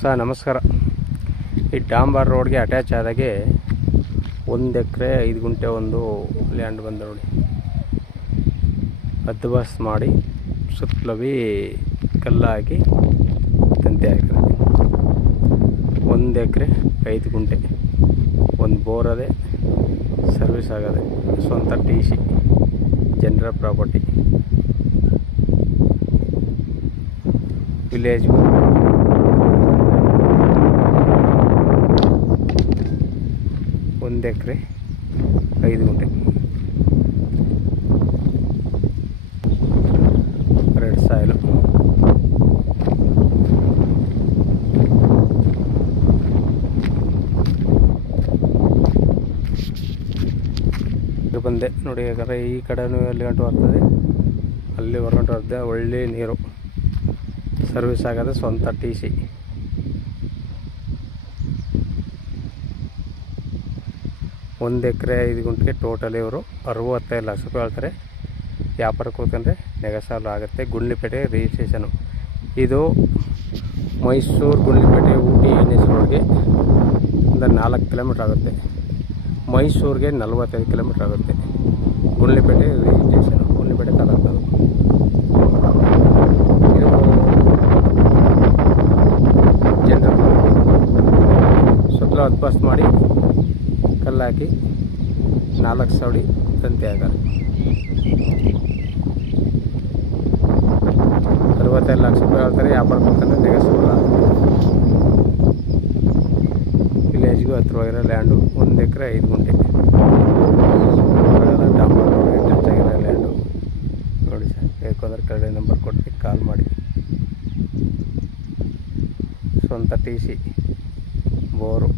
Sir ನಮಸ್ಕಾರ. ಈ ಡಾಂಬರ್ ರೋಡ್ಗೆ ಅಟ್ಯಾಚ್ ಆದಾಗೆ 1 ಎಕರೆ 5 ಗುಂಟೆ ಒಂದು ಲ್ಯಾಂಡ್ ಬಂದು ನೋಡಿ. ಅದ್ವಾಸ್ ಮಾಡಿ ಸುತ್ತಲೂ ಕಲ್ಲು ಹಾಕಿ ತಂತಿ ಹಾಕಿದೆ. 1 ಎಕರೆ 5 ಗುಂಟೆ ಒಂದು ಬೋರ್ ಅದೇ, ಸರ್ವಿಸ್ ಆಗದೆ, ಸ್ವಂತ TC, ಜನರಲ್ ಪ್ರಾಪರ್ಟಿ. ವಿಲೇಜ್ 1 ಎಕರೆ 5 ಗುಂಟೆ, ರೆಡ್ ಸಾಯಿಲು. ಬಂದೆ ನೋಡಿ, ಯಾಕಂದರೆ ಈ ಕಡೆನೂ ಎಲ್ಲಿ ಗಂಟು ಬರ್ತದೆ, ಅಲ್ಲಿ ಹೊರಗಂಟು ಬರ್ತದೆ. ಒಳ್ಳೆ ನೀರು, ಸರ್ವಿಸ್ ಆಗೋದು, ಸ್ವಂತ TC. ಒಂದು ಎಕರೆ 5 ಗುಂಟೆಗೆ ಟೋಟಲ್ ಇವರು 65 ಲಕ್ಷ ರೂಪಾಯಿ ಹೇಳ್ತಾರೆ. ವ್ಯಾಪಾರಕ್ಕೆ ಹೋಗ್ತಂದರೆ ನೆಗಸಾಲು ಆಗುತ್ತೆ. ಗುಂಡ್ಲುಪೇಟೆ ರಿಜಿಸ್ಟ್ರೇಷನು. ಇದು ಮೈಸೂರು ಗುಂಡ್ಲುಪೇಟೆ ಊಟಿ NH ರೋಡ್ಗೆ ಒಂದು 4 ಕಿಲೋಮೀಟ್ರ್ ಆಗುತ್ತೆ. ಮೈಸೂರಿಗೆ 45 ಕಿಲೋಮೀಟ್ರ್ ಆಗುತ್ತೆ. ಗುಂಡ್ಲುಪೇಟೆ ರಿಜಿಸ್ಟ್ರೇಷನು, ಗುಂಡ್ಲುಪೇಟೆ ತಾಲೂಕು. ಇದು ಜನರಲ್ ಸುತ್ತಲೂ ಅದ್ವಾಸ್ ಮಾಡಿ ಕಲ್ಲು ಹಾಕಿ 4 ಸವಡಿ ತಂತಿ ಹಾಕೋದು. 65 ಲಕ್ಷ ರೂಪಾಯಿ ಹೇಳ್ತಾರೆ. ವ್ಯಾಪಾರ ಕೊಡ್ತಾರೆ, ನೆಗೆಸಲ್ಲ. ವಿಲೇಜ್ಗೂ ಹತ್ರವಾಗಿರೋ ಲ್ಯಾಂಡು, 1 ಎಕರೆ 5 ಗುಂಟೆ. ಡಾಂಬರ್ ರೋಡ್ಗೆ ಟಚ್ ಆಗಿರೋ ಲ್ಯಾಂಡು ನೋಡಿ ಸರ್. ಬೇಕಂದ್ರೆ ಕೆಳಗಡೆ ನಂಬರ್ ಕೊಟ್ಟು ಕಾಲ್ ಮಾಡಿ. ಸ್ವಂತ TC, ಬೋರು.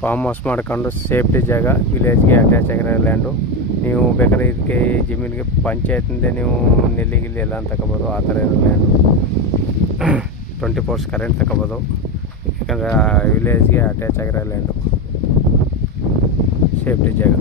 ಫಾರ್ಮ್ ಹೌಸ್ ಮಾಡ್ಕೊಂಡು ಸೇಫ್ಟಿ ಜಾಗ, ವಿಲೇಜ್ಗೆ ಅಟ್ಯಾಚ್ ಆಗಿರೋ ಲ್ಯಾಂಡು. ನೀವು ಬೇಕಾದ್ರೆ ಇದಕ್ಕೆ ಈ ಜಮೀನಿಗೆ ಪಂಚಾಯತಿಂದ ನೀವು ನೆಲ್ಲಿ ಗಿಲ್ಲಿ ಎಲ್ಲ ತಗೋಬೋದು. ಆ ಥರ ಇರೋ ಲ್ಯಾಂಡು. 24 ಕರೆಂಟ್ ತಗೋಬೋದು. ಯಾಕಂದರೆ ವಿಲೇಜ್ಗೆ ಅಟ್ಯಾಚ್ ಆಗಿರೋ ಲ್ಯಾಂಡು, ಸೇಫ್ಟಿ ಜಾಗ.